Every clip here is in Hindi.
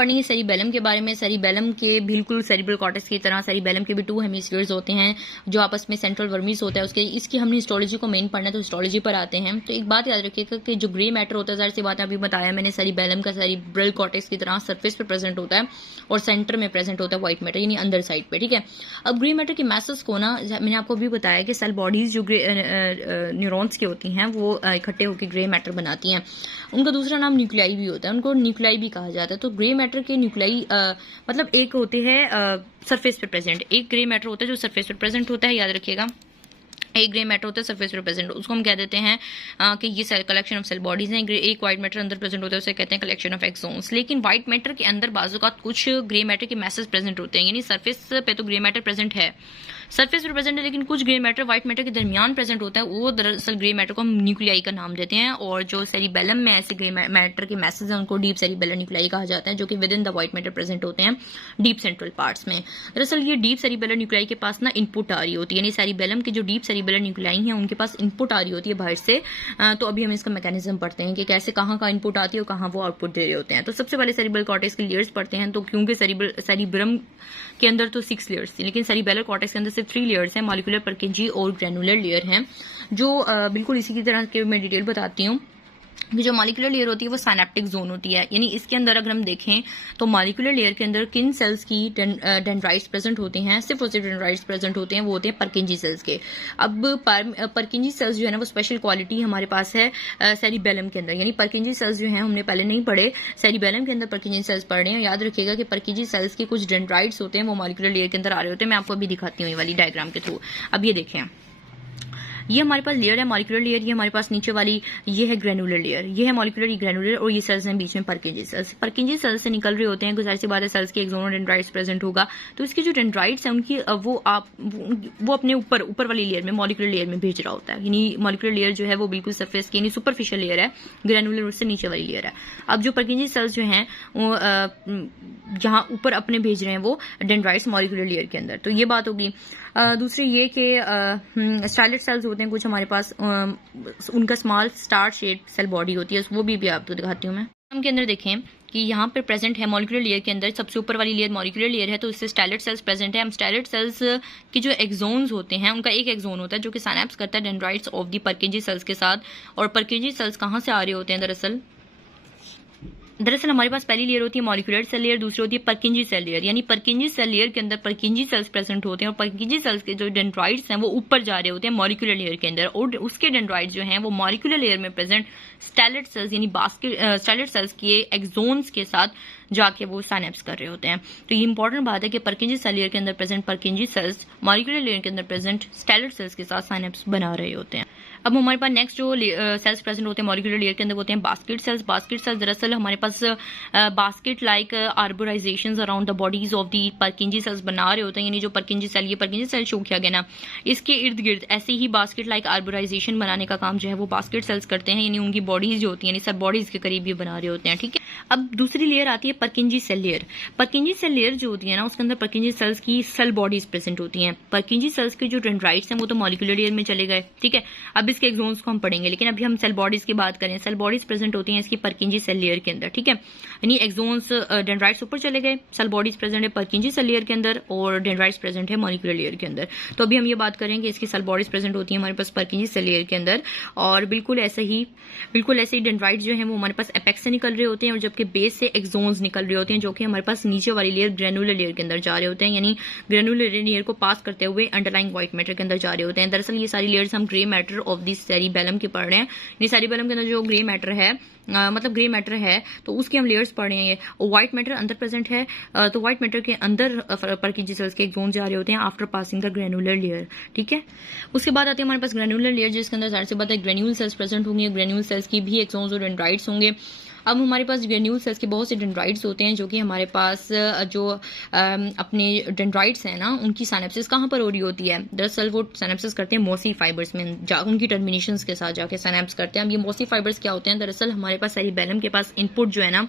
पढ़नी है सेरिबेलम के बारे में। सेरिबेलम के बिल्कुल सेरिब्रल कॉर्टेक्स की तरह सेरिबेलम के भी 2 हेमिस्फीयर्स होते हैं जो आपस में सेंट्रल वर्मिस होता है उसके। इसकी हमने हिस्टोलॉजी को मेन पढ़ना है तो हिस्टोलॉजी पर आते हैं। तो एक बात याद रखिएगा कि जो ग्रे मैटर होता है, ज़ाहिर सी बात है अभी बताया मैंने, सेरिबेलम का सेरिब्रल कॉर्टेक्स की तरह सरफेस पर प्रेजेंट होता है और सेंटर में प्रेजेंट होता है व्हाइट मैटर यानी अंदर साइड पे, ठीक है। अब ग्रे मैटर के मैसेज को ना मैंने आपको भी बताया कि सेल बॉडीज जो न्यूरॉन्स की होती हैं वो इकट्ठे होकर ग्रे मैटर बनाती हैं। उनका दूसरा नाम न्यूक्लियाई भी होता है, उनको न्यूक्लियाई भी कहा जाता है। तो ग्रे मैटर के न्यूक्लियाई मतलब एक होते हैं सरफेस पर प्रेजेंट, एक ग्रे मैटर होता है जो सरफेस पर प्रेजेंट होता है, याद रखिएगा। एक ग्रे मैटर होता है सरफेस पर प्रेजेंट, उसको हम कह देते हैं कि ये cell collection of cell bodies हैं। एक व्हाइट मैटर अंदर प्रेजेंट होता है उसे कहते हैं कलेक्शन ऑफ एक्सोन्स। लेकिन व्हाइट मैटर के अंदर बाजू का कुछ ग्रे मैटर के मैसेज प्रेजेंट होते हैं, यानी सरफेस पे तो ग्रे मैटर प्रेजेंट है, सरफेस पर प्रेजेंट है, लेकिन कुछ ग्रे मैटर व्हाइट मैटर के दरमियान प्रेजेंट होता है, वो दरअसल ग्रे मैटर को हम न्यूक्लियाई का नाम देते हैं। और जो सेरिबेलम में ऐसे ग्रे मैटर के मैसेज हैं उनको डीप सेरिबेलर न्यूक्लियाई कहा जाता है, जो कि with in the white matter present होते हैं डीप सेंट्रल पार्ट्स में। दरअसल ये डीप सेरिबेलर न्यूक्लियाई के पास ना इनपुट आ रही होती है, यानी सेरिबेलम की जो डीप सेरिबेलर न्यूक्लियाई हैं उनके पास इनपुट आ रही होती है बाहर से। तो अभी हम इसका मैकेनिज्म पढ़ते हैं कि कैसे कहाँ का इनपुट आती है और कहाँ वो आउटपुट दे रहे होते हैं। तो सबसे पहले सेरिब्रल कॉर्टेक्स के लेयर्स पढ़ते हैं। तो क्योंकि सेरिब्रम के अंदर तो 6 लेयर्स थी, लेकिन सेरिबेलर कॉर्टेक्स के अंदर सिर्फ 3 लेयर्स हैं, मॉलिक्यूलर, परकिंजी और ग्रेनुलर लेयर हैं, जो बिल्कुल इसी की तरह के मैं डिटेल बताती हूँ कि जो मॉलिक्यूलर लेयर होती है वो साइनेप्टिक जोन होती है, यानी इसके अंदर अगर हम देखें तो मॉलिक्यूलर लेयर के अंदर किन सेल्स की डेंड्राइट्स प्रेजेंट होते हैं, सिर्फ और सिर्फ डेंड्राइट्स प्रेजेंट होते हैं, वो होते हैं परकिंजी सेल्स के। अब परकिंजी सेल्स जो है ना वो स्पेशल क्वालिटी हमारे पास है सेरिबेलम के अंदर, यानी परकिंजी सेल्स जो हैं हमने पहले नहीं पढ़े, सेरिबेलम के अंदर परकिंजी सेल्स पढ़ रहे हैं। याद रखिएगा कि परकिंजी सेल्स के कुछ डेंड्राइट्स होते हैं वो मॉलिक्यूलर लेयर के अंदर आ रहे होते हैं। मैं आपको अभी दिखाती हूँ ये वाली डायग्राम के थ्रू। अब ये देखें, ये हमारे पास लेयर है मॉलिक्यूलर लेयर, ये हमारे पास नीचे वाली ये है ग्रेनुलर लेयर, ये है मॉलिक्यूलर, ये ग्रेनुलर, और ये सेल्स हैं बीच में परकिंजी सेल्स। परकिंजी सेल्स से निकल रहे होते हैं, गुजारिश सी बात है सेल्स के एक्सोन और डेंड्राइट्स प्रेजेंट होगा। तो इसकी जो डेंड्राइट्स हैं उनकी वो अपने ऊपर वाली लेयर में मॉलिक्यूलर लेयर में भेज रहा होता है, यानी मॉलिक्यूलर लेयर जो है वो बिल्कुल सरफेस की यानी सुपरफिशियल लेयर है, ग्रेनुलर उससे नीचे वाली लेयर है। अब जो परकिंजी सेल्स जो हैं वो जहां ऊपर अपने भेज रहे हैं वो डेंड्राइट्स मॉलिक्यूलर लेयर के अंदर। तो ये बात होगी। दूसरी ये कि स्टाइलेट सेल्स होते हैं कुछ हमारे पास, उनका small star shape cell body होती है, वो भी आपको दिखाती हूँ मैं। हम के अंदर देखें कि यहाँ पर प्रेजेंट है मॉलिक्यूलर लेयर के अंदर, सबसे ऊपर वाली लेयर मॉलिक्यूलर लेयर है, तो इससे स्टाइलेट सेल्स प्रेजेंट है। हम स्टाइलेट सेल्स की जो एक्सोन्स होते हैं उनका एक एक्सोन होता है जो कि साइनेप्स करता है dendrites of the Purkinje cells के साथ। और परकिंजी सेल्स कहाँ से आ रहे होते हैं, दरअसल हमारे पास पहली लेयर होती है मॉलिक्यूलर सेल लेयर, दूसरी होती है परकिंजी सेल लेयर, यानी परकिंजी सेल लेयर के अंदर परकिंजी सेल्स प्रेजेंट होते हैं और परकिंजी सेल्स के जो डेंड्राइट्स हैं वो ऊपर जा रहे होते हैं मॉलिक्यूलर लेयर के अंदर, और उसके डेंड्राइट्स जो हैं वो मॉलिक्यूलर लेयर में प्रेजेंट स्टाइलेट सेल्स यानी स्टाइलेट सेल्स के एक्सोन्स के साथ जाके वो साइनेप्स कर रहे होते हैं। तो ये इंपॉर्टेंट बात है कि परकिंजी सेल लेयर के अंदर present Purkinje cells molecular layer के अंदर प्रेजेंट स्टाइलेट सेल्स के साथ साइनेप्स बना रहे होते हैं। अब हमारे पास नेक्स्ट जो सेल्स प्रेजेंट होते हैं मॉलिक्यूलर लेयर के अंदर होते हैं बास्केट सेल्स। बास्केट सेल्स दरअसल हमारे पास basket like arborizations around the bodies of the Purkinje cells बना रहे होते हैं, यानी जो परकिंजी सेल ये परकिंजी सेल शो किया गया ना, इसके इर्द गिर्द ऐसे ही बास्केट लाइक आर्बोराइजेशन बनाने का काम जो है वो बास्केट सेल्स करते हैं, यानी उनकी बॉडीज जो होती हैं सब बॉडीज के करीब ये बना रहे होते हैं, ठीक है। अब दूसरी लेयर आती है Purkinje cell layer. Purkinje cell layer जो होती है ना उसके अंदर परकिंजी सेल्स की सेल बॉडीज प्रेजेंट होती हैं। परकिंजी सेल्स के जो डेंड्राइट्स हैं वो तो मॉलिक्यूलर लेयर में चले गए, ठीक है। अब इसके एक्सोन्स को हम पढ़ेंगे, लेकिन अभी हम सेल बॉडीज की बात करें। सेल बॉडीज प्रेजेंट होती हैं इसकी परकिंजी सेल लेयर के अंदर, ठीक है, यानी एक्सोन्स डेंड्राइट्स ऊपर चले गए, सेल बॉडीज प्रेजेंट है परकिंजी सेल लेयर के अंदर और डेंड्राइट्स प्रेजेंट है मॉलिक्यूलर लेयर के अंदर। तो अभी हम ये बात करेंगे इसकी सेल बॉडीज प्रेजेंट होती है हमारे पास परकिंजी सेल लेयर के अंदर, और बिल्कुल ऐसे ही डेंड्राइट्स जो है वो हमारे पास एपेक्स से निकल रहे होते हैं और जबकि बेस से एक्सोन्स निकल रहे होते हैं जो कि हमारे पास नीचे वाली लेयर ग्रेनुलर लेयर के अंदर जा रहे होते हैं, यानी ग्रेनुलर लेयर को पास करते हुए अंडरलाइंग व्हाइट मैटर के अंदर जा रहे होते हैं। दरअसल ये सारी लेयर्स हम grey matter of the cerebellum के पढ़ रहे हैं, यानी सेरिबेलम के अंदर जो ग्रे मैटर है मतलब ग्रे मैटर है तो उसकी हम लेयर्स पढ़ रहे हैं। और व्हाइट मैटर अंदर प्रेजेंट है, तो व्हाइट मैटर के अंदर परकिंजी सेल्स के एक्सोन जा रहे होते हैं after passing the granular layer, ठीक है। उसके बाद आती है हमारे पास ग्रेनुलर लेयर जिसके अंदर जाहिर सी बात है ग्रेन्यूल सेल्स प्रेजेंट होंगे, ग्रेन्यूल सेल्स की भी एक्सोन्स और डेंड्राइट्स होंगे। अब हमारे पास ग्रेन्यूल सेल्स के बहुत से डेंड्राइट्स होते हैं जो कि हमारे पास जो अपने डेंड्राइट्स हैं ना उनकी साइनेप्सिस कहाँ पर हो रही होती है, दरअसल वो साइनेप्सिस करते हैं मोसी फाइबर्स में, उनकी टर्मिनेशंस के साथ जाके साइनेप्स करते हैं। अब ये मोसी फाइबर्स क्या होते हैं, दरअसल हमारे पास सेरिबेलम के पास इनपुट जो है ना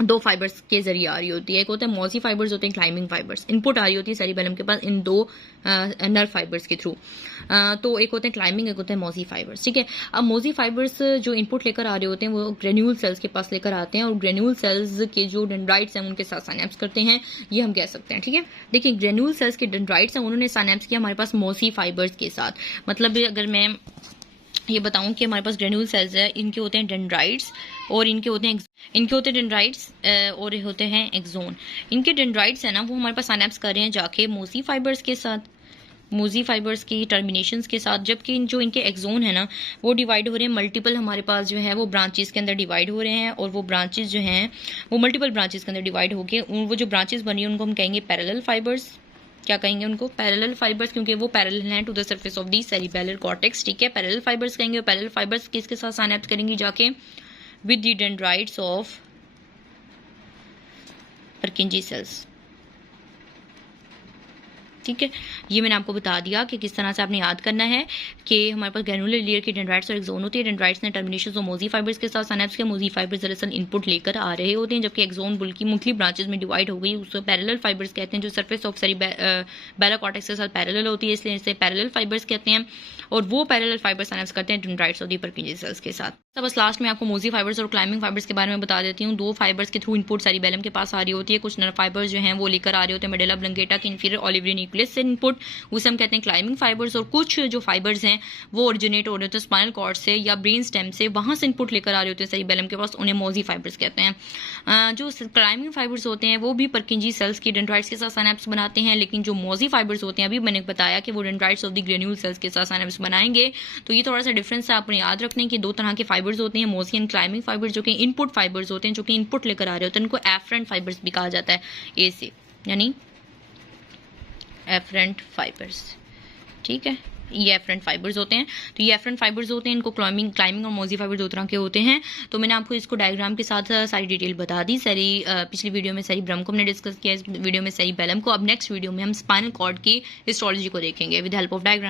दो फाइबर्स के जरिए आ रही होती है। एक होता है मोजी फाइबर्स, होते हैं क्लाइंबिंग फाइबर्स। इनपुट आ रही होती है सेरिबेलम के पास इन दो नर्व फाइबर्स के थ्रू। तो एक होते हैं क्लाइंबिंग, एक होते हैं मोजी फाइबर्स। ठीक है, अब मोजी फाइबर्स जो इनपुट लेकर आ रहे होते हैं वो ग्रेन्यूल सेल्स के पास लेकर आते हैं, और ग्रेन्यूल सेल्स के जो डेंड्राइट्स हैं उनके साथ साइनेप्स करते हैं, ये हम कह सकते हैं। ठीक है, देखिए ग्रेन्यूल सेल्स के डेंड्राइट्स हैं, उन्होंने साइनेप्स किया हमारे पास मोजी फाइबर्स के साथ। मतलब अगर मैं ये बताऊं कि हमारे पास ग्रेन्यूल सेल्स है, इनके होते हैं डेंड्राइट्स और इनके होते हैं डेंड्राइट्स और होते हैं एक्सोन। इनके डेंड्राइट्स है ना, वो हमारे पास साइनेप्स कर रहे हैं जाके मोजी फाइबर्स के साथ, मोजी फाइबर्स की टर्मिनेशंस के साथ, जबकि जो इनके एक्सोन है ना वो डिवाइड हो रहे हैं मल्टीपल, हमारे पास जो है वो ब्रांचेस के अंदर डिवाइड हो रहे हैं, और वो ब्रांचेस जो हैं वो मल्टीपल ब्रांचेस के अंदर डिवाइड होके वो जो ब्रांचेस बनी है उनको हम कहेंगे पैरेलल फाइबर्स। क्या कहेंगे उनको? पैरेलल फाइबर्स, क्योंकि वो पैरेलल हैं to the surface of the cerebellar cortex. ठीक है, पैरेलल फाइबर्स कहेंगे। पैरेलल फाइबर्स किसके साथ साइनेप्स करेंगी जाके? With the dendrites of Purkinje cells. ठीक है, ये मैंने आपको बता दिया कि किस तरह से आपने याद करना है कि हमारे पास ग्रेनुलर लेयर की डेंड्राइट्स और एक्सोन होती है। डेंड्राइट्स ने टर्मिनेशन ऑफ मोजी फाइबर्स के साथ साइनेप्स के, मोजी फाइबर्स दरअसल इनपुट लेकर आ रहे होते हैं, जबकि एक्सोन बुल की मुख्तलिफ ब्रांचेस में डिवाइड हो गई, उसको पैरेलल फाइबर्स कहते हैं, जो सरफेस ऑफ सेरिबेलर कॉर्टेक्स के साथ पैरेलल होती है, इसलिए इसे पैरेलल फाइबर्स कहते हैं। और वो पैरेलल फाइबर्स साइनेप्स करते हैं डेंड्राइट्स ऑफ दी पर्किंजी सेल्स के साथ। तो बस लास्ट में आपको मोजी फाइबर्स और क्लाइंबिंग फाइबर्स के बारे में बता देती हूँ। दो फाइबर्स के थ्रू इनपुट सेरिबेलम के पास आ रही होती है, कुछ नर्व फाइबर्स जो हैं वो लेकर आ रहे होते हैं मेडुला ऑब्लंगेटा के इंफीरियर ऑलिवरी न्यूक्लियस से इनपुट, उसे हम कहते हैं क्लाइंबिंग फाइबर्स। और कुछ जो फाइबर्स हैं वो ओरिजिनेट हो रहे होते हैं स्पाइनल कॉर्ड से या ब्रेन स्टेम से, वहां से इनपुट लेकर आ रहे होते हैं सेरिबेलम के पास, उन्हें मोजी फाइबर्स कहते हैं। जो क्लाइंबिंग फाइबर्स होते हैं वो भी पर्किंजी सेल्स की डेंड्राइट्स के साथ साइनेप्स बनाते हैं, लेकिन जो मोजी फाइबर्स होते हैं अभी मैंने बताया कि वो dendrites of the granule cells के साथ साइनेप्स बनाएंगे। तो ये थोड़ा सा डिफरेंस है, आपने याद रखने की दो तरह के फाइबर्स होते हैं, मोजी एंड क्लाइंबिंग फाइबर्स, जो कि इनपुट फाइबर्स होते हैं, जो कि इनपुट लेकर आ रहे होते हैं, उनको एफरेंट फाइबर्स भी कहा जाता है, ए से, यानी एफरेंट फाइबर्स। ठीक है, ये एफरेंट फाइबर्स होते हैं। तो ये एफरेंट फाइबर्स होते हैं, इनको क्लाइंबिंग और मोजी फाइबर दो तरह के होते हैं। तो मैंने आपको इसको डायग्राम के साथ सारी डिटेल बता दी। पिछली वीडियो में सेरिब्रम को हमने डिस्कस किया, इस वीडियो में सेरिबेलम को। अब नेक्स्ट वीडियो में हम स्पाइनल कॉर्ड की हिस्टोलॉजी को देखेंगे विद हेल्प ऑफ डायग्राम।